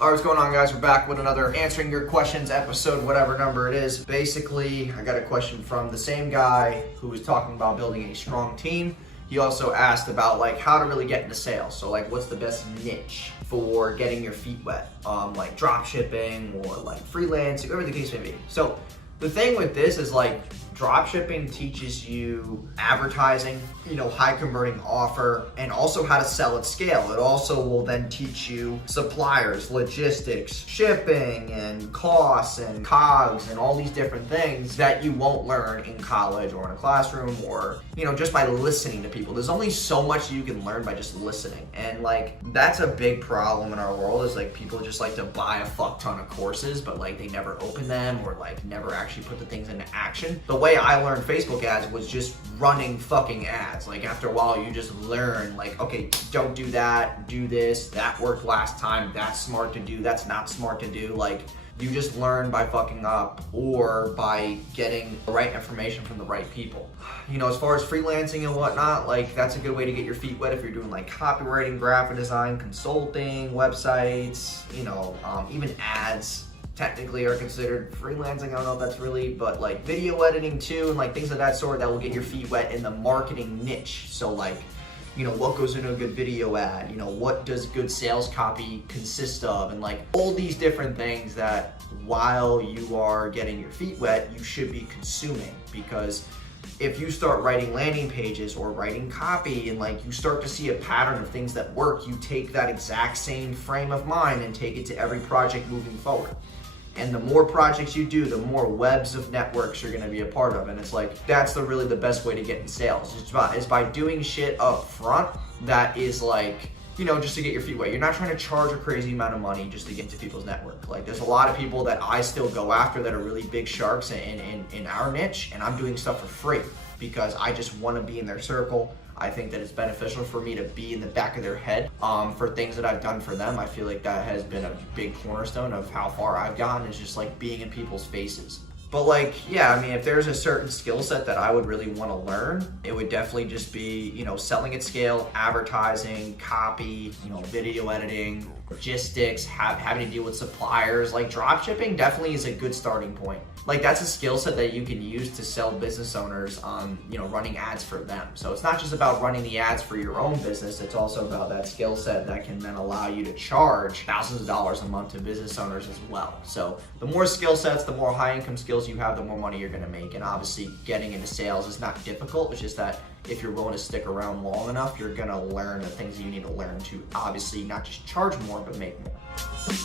Alright, what's going on, guys? We're back with another answering your questions episode, whatever number it is. Basically, I got a question from the same guy who was talking about building a strong team. He also asked about like how to really get into sales. So like what's the best niche for getting your feet wet? Like drop shipping or like freelancing, whatever the case may be. So the thing with this is like drop shipping teaches you advertising, high converting offer, and also how to sell at scale. It also will then teach you suppliers, logistics, shipping, and costs, and COGS, and all these different things that you won't learn in college or in a classroom or, just by listening to people. There's only so much you can learn by just listening. And like, that's a big problem in our world is like people just like to buy a fuck ton of courses, but like they never open them or like never actually put the things into action. The way I learned Facebook ads was just running fucking ads. Like after a while you just learn like, okay, don't do that, do this, that worked last time, that's smart to do, that's not smart to do. Like you just learn by fucking up or by getting the right information from the right people. As far as freelancing and whatnot, like that's a good way to get your feet wet if you're doing like copywriting, graphic design, consulting, websites, even ads technically are considered freelancing. I don't know if that's really, but like video editing too, and like things of that sort that will get your feet wet in the marketing niche. So like, what goes into a good video ad, what does good sales copy consist of, and like all these different things that while you are getting your feet wet, you should be consuming. Because if you start writing landing pages or writing copy and like you start to see a pattern of things that work, you take that exact same frame of mind and take it to every project moving forward. And the more projects you do, the more webs of networks you're gonna be a part of. And it's like, that's really the best way to get in sales. It's by doing shit up front that is like, just to get your feet wet. You're not trying to charge a crazy amount of money just to get into people's network. Like there's a lot of people that I still go after that are really big sharks in our niche, and I'm doing stuff for free because I just wanna be in their circle. I think that it's beneficial for me to be in the back of their head for things that I've done for them. I feel like that has been a big cornerstone of how far I've gotten, is just like being in people's faces. But like, yeah, I mean, if there's a certain skill set that I would really want to learn, it would definitely just be, selling at scale, advertising, copy, video editing, logistics, having to deal with suppliers. Like drop shipping definitely is a good starting point. Like that's a skill set that you can use to sell business owners on, running ads for them. So it's not just about running the ads for your own business, it's also about that skill set that can then allow you to charge thousands of dollars a month to business owners as well. So the more skill sets, the more high income skills you have, the more money you're gonna make. And obviously getting into sales is not difficult, it's just that if you're willing to stick around long enough, you're gonna learn the things that you need to learn to obviously not just charge more, but make more.